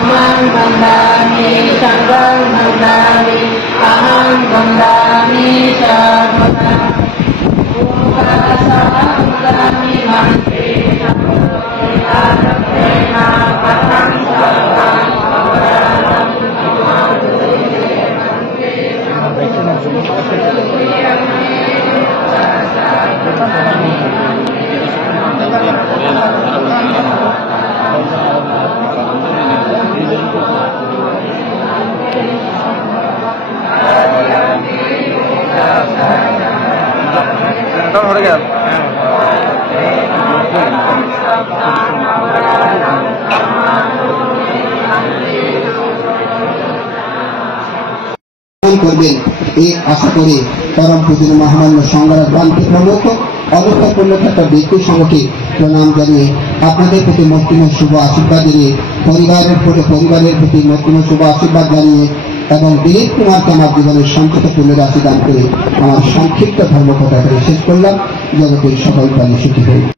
Dhammam Vandami Sangham Vandami Aham Vandami Sarvada Upasaham Vandami Mante Sampurna Patham Sarvam করবেন এই আশা করে পরম পূজনীয় মহামান্য সংগ্রাম গ্রামকে প্রমুখ অবস্থাপন্ন থাকা ব্যক্তি সংগঠে প্রণাম জানিয়ে আপনাদের প্রতি মস্তিময় শুভ আশীর্বাদ জানিয়ে পরিবারের প্রতি মস্তিময় শুভ আশীর্বাদ জানিয়ে এবং দিলীপ কুমারকে আমার জীবনের সংক্ষিপ্ত পুনরাশি দান করে আমার সংক্ষিপ্ত ধর্মকথা শেষ করলাম। জগতের সকল প্রাণী সুখী হোক।